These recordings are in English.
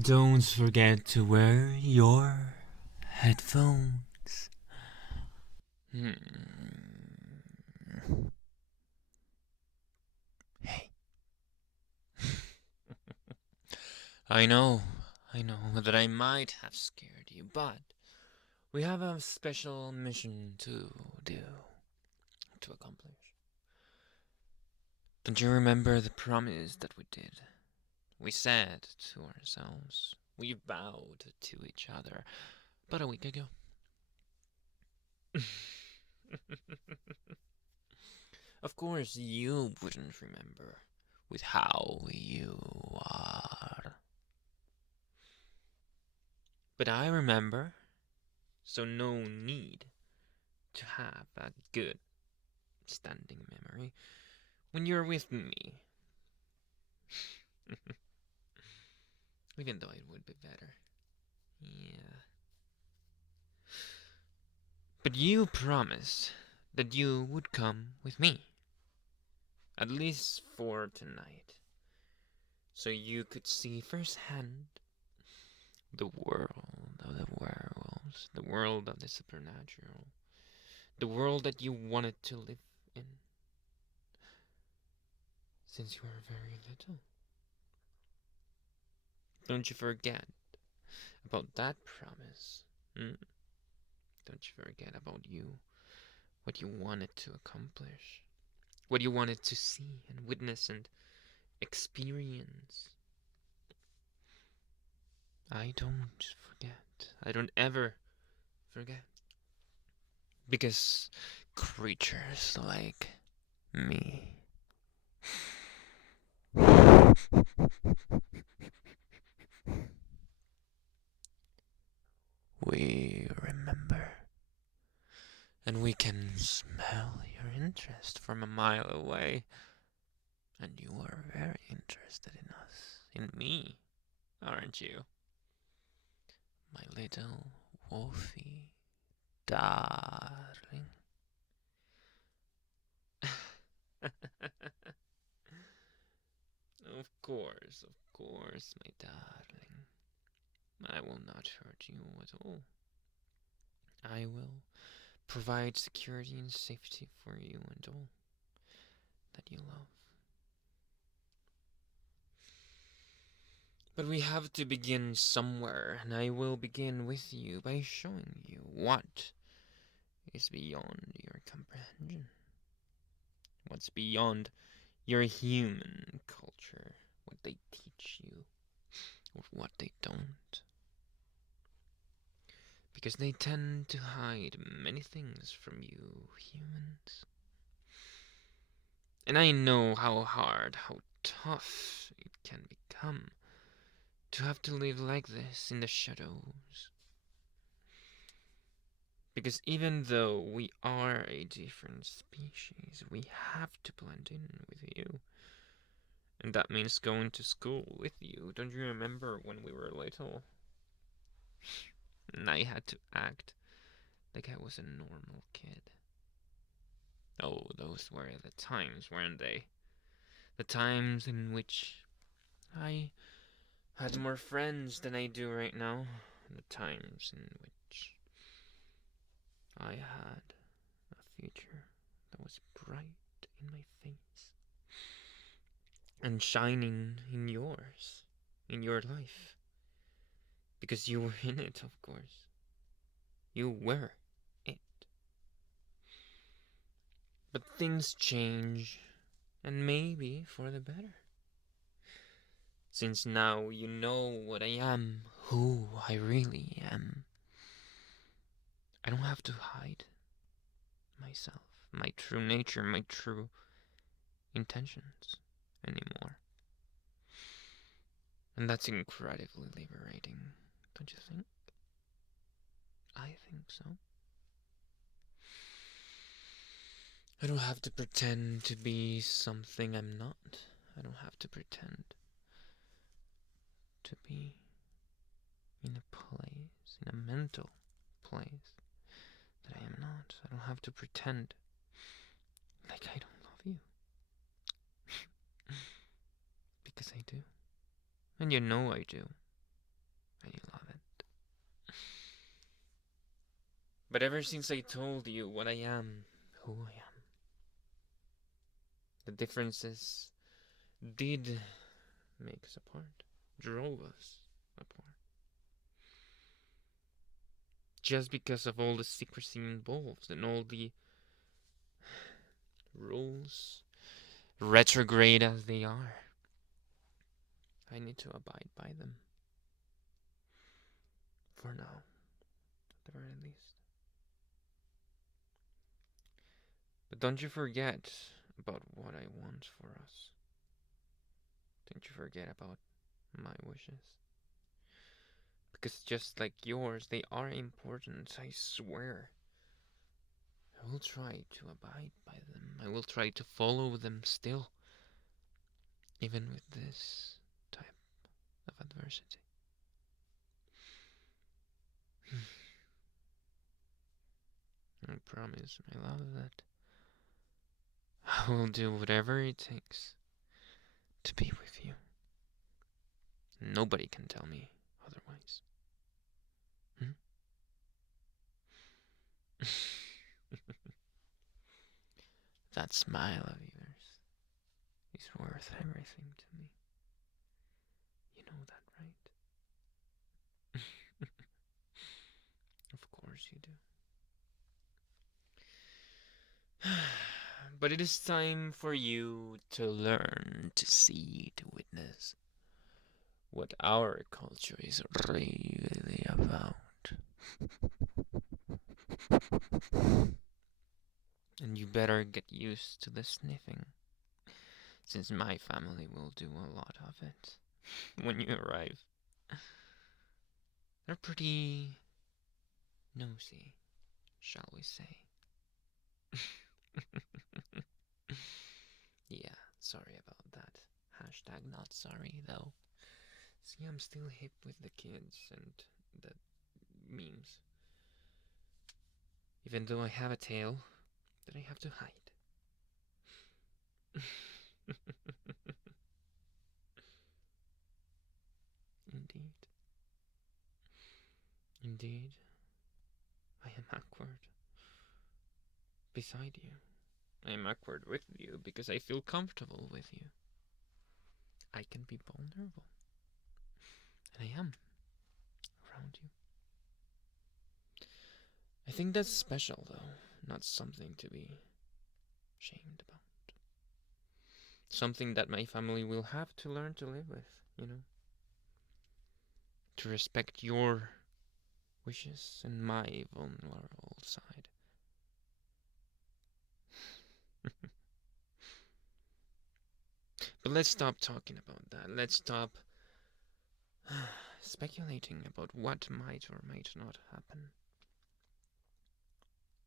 Don't forget to wear your headphones. Hmm. Hey. I know that I might have scared you, but we have a special mission to do, to accomplish. Don't you remember the promise that we did? We said to ourselves, we vowed to each other about a week ago. Of course, you wouldn't remember with how you are. But I remember, so no need to have a good standing memory when you're with me. Even though it would be better. Yeah. But you promised that you would come with me. At least for tonight. So you could see firsthand the world of the werewolves, the world of the supernatural, the world that you wanted to live in since you were very little. Don't you forget about that promise. Mm? Don't you forget about you, what you wanted to accomplish, what you wanted to see and witness and experience. I don't forget. I don't ever forget. Because creatures like me. We remember. And we can smell your interest from a mile away. And you are very interested in us, in me, aren't you? My little wolfie darling. Of course, my darling. I will not hurt you at all. I will provide security and safety for you and all that you love. But we have to begin somewhere, and I will begin with you by showing you what is beyond your comprehension. What's beyond your human culture, what they teach you, or what they don't. Because they tend to hide many things from you humans. And I know how hard, how tough it can become to have to live like this in the shadows. Because even though we are a different species, we have to blend in with you. And that means going to school with you. Don't you remember when we were little? And I had to act like I was a normal kid. Oh, those were the times, weren't they? The times in which I had more friends than I do right now. The times in which I had a future that was bright in my face and shining in yours, in your life. Because you were in it, of course. You were it. But things change, and maybe for the better. Since now you know what I am, who I really am. I don't have to hide myself, my true nature, my true intentions anymore. And that's incredibly liberating, don't you think? I think so. I don't have to pretend to be something I'm not. I don't have to pretend to be in a place, in a mental place that I am not. I don't have to pretend like I don't love you. Because I do. And you know I do. and you love it. But ever since I told you what I am, who I am, the differences did make us apart, drove us apart. Just because of all the secrecy involved and all the rules, retrograde as they are. I need to abide by them. For now, at the very least. But don't you forget about what I want for us. Don't you forget about my wishes. Because just like yours, they are important, I swear. I will try to abide by them. I will try to follow them still. Even with this type of adversity. I promise, my love, that I will do whatever it takes to be with you. Nobody can tell me otherwise. That smile of yours is worth everything to me. You know that, right? Of course you do. But it is time for you to learn, to see, to witness what our culture is really about. And you better get used to the sniffing, since my family will do a lot of it when you arrive. They're pretty nosy, shall we say. Yeah, sorry about that. Hashtag not sorry, though. See, I'm still hip with the kids and the memes. Even though I have a tail that I have to hide. Indeed. Indeed. I am awkward. Beside you. I am awkward with you because I feel comfortable with you. I can be vulnerable. And I am around you. I think that's special, though, not something to be ashamed about. Something that my family will have to learn to live with, you know? To respect your wishes and my vulnerable side. But let's stop talking about that. Let's stop speculating about what might or might not happen.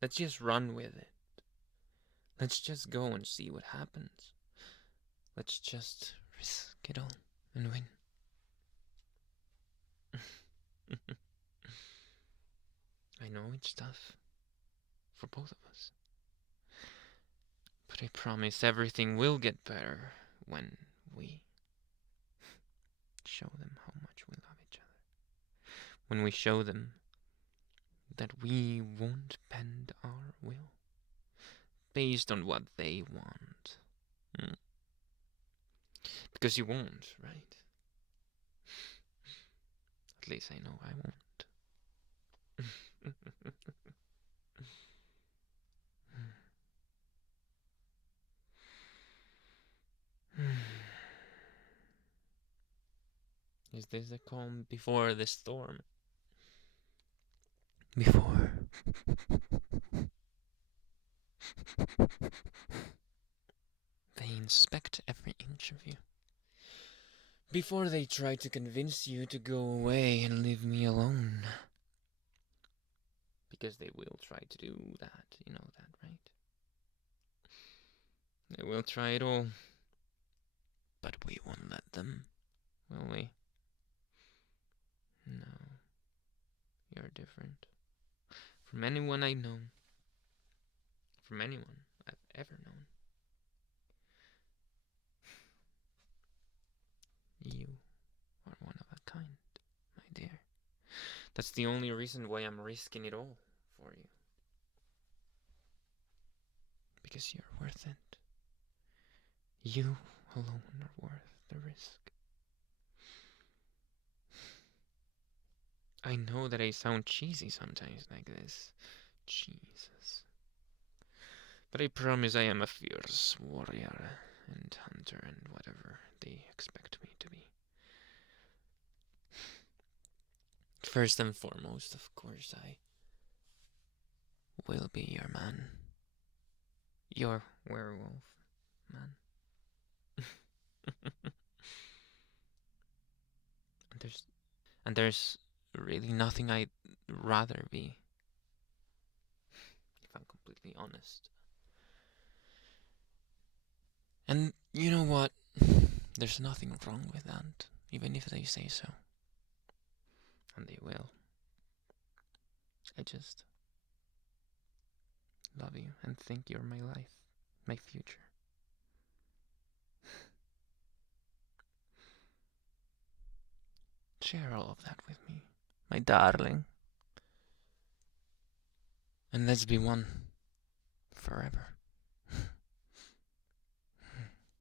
Let's just run with it. Let's just go and see what happens. Let's just risk it all and win. I know it's tough for both of us. But I promise everything will get better when we show them how much we love each other. When we show them that we won't bend our will based on what they want. Because you won't, right? At least I know I won't. Is this the calm before the storm? Before they inspect every inch of you. Before they try to convince you to go away and leave me alone. Because they will try to do that, you know that, right? They will try it all. But we won't let them, will we? No. You're different. From anyone I know. From anyone I've ever known. You are one of a kind, my dear. That's the only reason why I'm risking it all for you. Because you're worth it. You alone are worth the risk. I know that I sound cheesy sometimes like this. Jesus. But I promise I am a fierce warrior and hunter and whatever they expect me to be. First and foremost, of course, I will be your man. Your werewolf man. and there's and there's really nothing I'd rather be, if I'm completely honest. And you know what? There's nothing wrong with that, even if they say so. And they will. I just love you and think you're my life, my future. Share all of that with me, my darling. And let's be one forever.